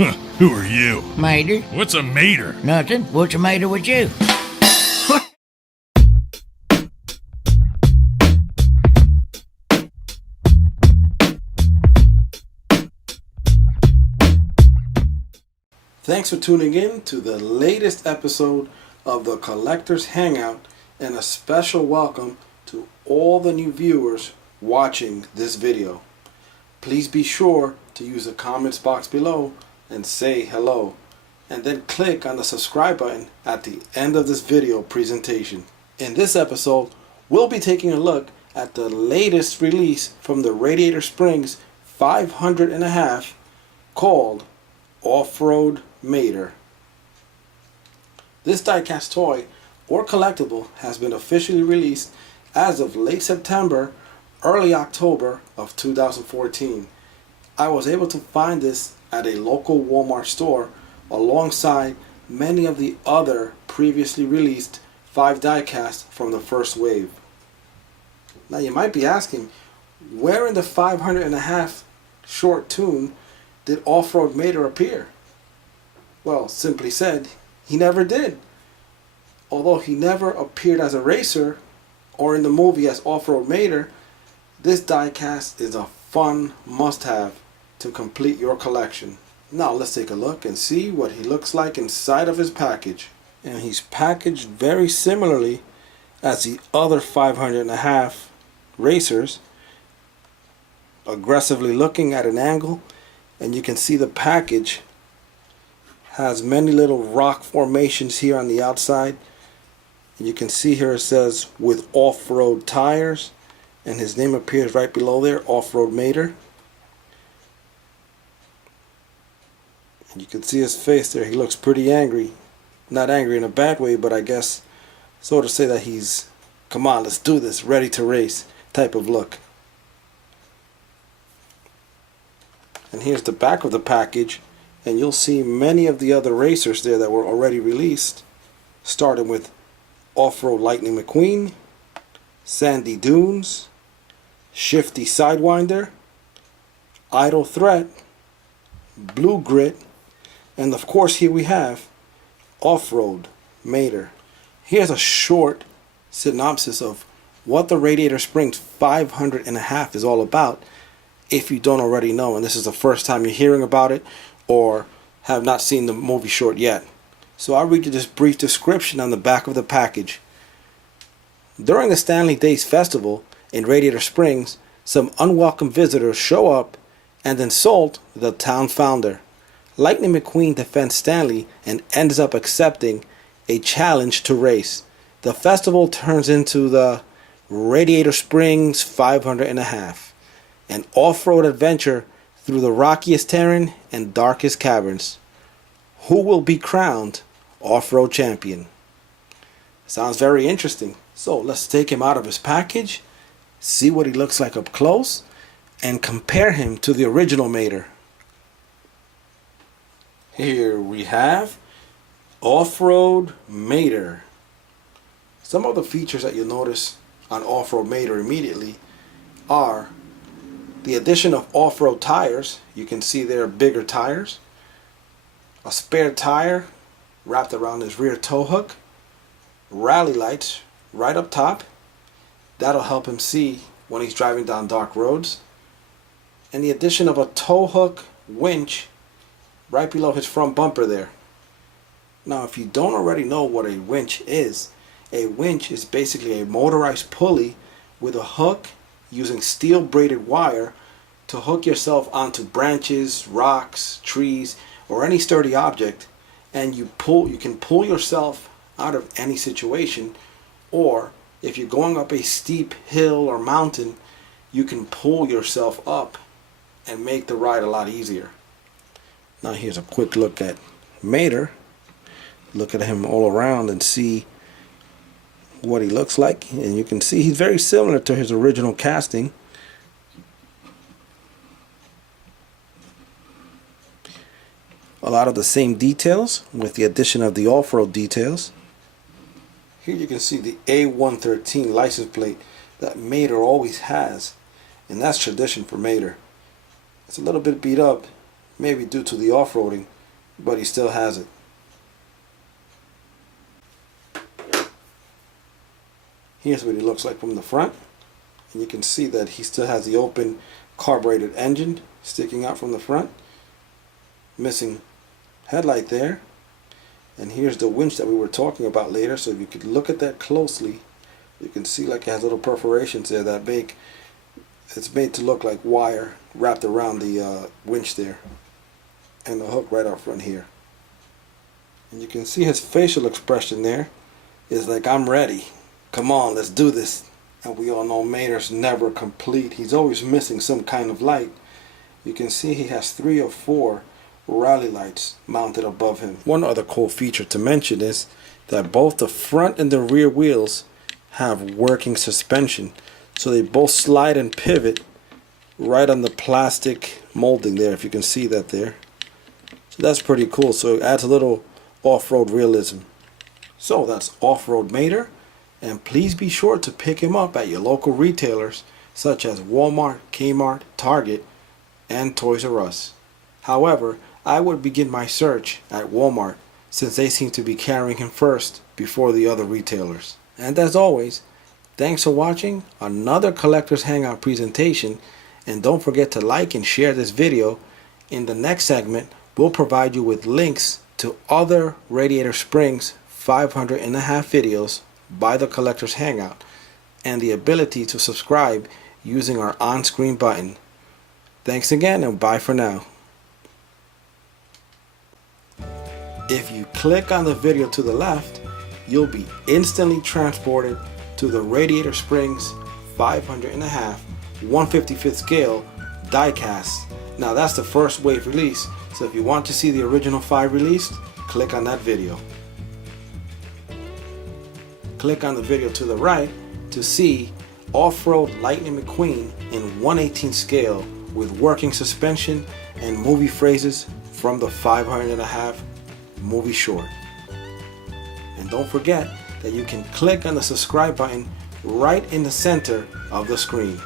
Who are you? Mater? What's a mater? Nothing. What's the matter with you? Thanks for tuning in to the latest episode of the Collector's Hangout, and a special welcome to all the new viewers watching this video. Please be sure to use the comments box below and say hello, and then click on the subscribe button at the end of this video presentation. In this episode, we'll be taking a look at the latest release from the Radiator Springs 500.5 called Off-Road Mater. This diecast toy or collectible has been officially released as of late September, early October of 2014. I was able to find this at a local Walmart store alongside many of the other previously released 5 diecasts from the first wave. Now you might be asking, where in the 500.5 short tune did Off-Road Mater appear? Well, simply said, he never did. Although he never appeared as a racer or in the movie as Off-Road Mater, this diecast is a fun must-have to complete your collection. Now let's take a look and see what he looks like inside of his package. And he's packaged very similarly as the other 500.5 racers, aggressively looking at an angle, and you can see the package has many little rock formations here on the outside. And you can see here it says with off-road tires, and his name appears right below there, Off-Road Mater. And you can see his face there. He looks pretty angry. Not angry in a bad way, but I guess so to say that he's, come on, let's do this, ready to race type of look. And here's the back of the package, and you'll see many of the other racers there that were already released, starting with Off-Road Lightning Mcqueen, Sandy Dunes, Shifty Sidewinder, Idle Threat, Blue Grit, and of course here we have Off-Road Mater. Here's a short synopsis of what the Radiator Springs 500.5 is all about, if you don't already know and this is the first time you're hearing about it or have not seen the movie short yet. So I'll read you this brief description on the back of the package. During the Stanley Days Festival in Radiator Springs, some unwelcome visitors show up and insult the town founder. Lightning McQueen defends Stanley and ends up accepting a challenge to race. The festival turns into the Radiator Springs 500.5, an off-road adventure through the rockiest terrain and darkest caverns. Who will be crowned off-road champion? Sounds very interesting. So let's take him out of his package, see what he looks like up close, and compare him to the original Mater. Here we have Off-Road Mater. Some of the features that you'll notice on Off-Road Mater immediately are the addition of off-road tires. You can see there are bigger tires, a spare tire wrapped around his rear tow hook, rally lights right up top. That'll help him see when he's driving down dark roads, and the addition of a tow hook winch right below his front bumper there. Now if you don't already know what a winch is basically a motorized pulley with a hook using steel braided wire to hook yourself onto branches, rocks, trees, or any sturdy object, and you can pull yourself out of any situation. Or if you're going up a steep hill or mountain, you can pull yourself up and make the ride a lot easier. Now here's a quick look at Mater. Look at him all around and see what he looks like, and you can see he's very similar to his original casting. A lot of the same details with the addition of the off-road details. Here you can see the A113 license plate that Mater always has, and that's tradition for Mater. It's a little bit beat up, maybe due to the off-roading, but he still has it. Here's what he looks like from the front, and you can see that he still has the open carbureted engine sticking out from the front, missing headlight there. And here's the winch that we were talking about later, so if you could look at that closely, you can see like it has little perforations there that make it's made to look like wire wrapped around the winch there, and the hook right out front here. And you can see his facial expression there is like, I'm ready, come on, let's do this. And we all know Mater's never complete. He's always missing some kind of light. You can see he has 3 or 4 rally lights mounted above him. One other cool feature to mention is that both the front and the rear wheels have working suspension. So they both slide and pivot right on the plastic molding there, if you can see that there. So that's pretty cool. So it adds a little off-road realism. So that's Off-Road Mater. And please be sure to pick him up at your local retailers such as Walmart, Kmart, Target, and Toys R Us. However, I would begin my search at Walmart since they seem to be carrying him first before the other retailers. And as always, thanks for watching another Collector's Hangout presentation, and don't forget to like and share this video. In the next segment, we'll provide you with links to other Radiator Springs 500.5 videos by the Collector's Hangout, and the ability to subscribe using our on-screen button. Thanks again, and bye for now. If you click on the video to the left, you'll be instantly transported to the Radiator Springs 500.5 1/55th scale diecast. Now that's the first wave release, so if you want to see the original 5 released, click on that video. Click on the video to the right to see Off-Road Lightning McQueen in 1/18 scale with working suspension and movie phrases from the 500.5 movie short. And don't forget that you can click on the subscribe button right in the center of the screen.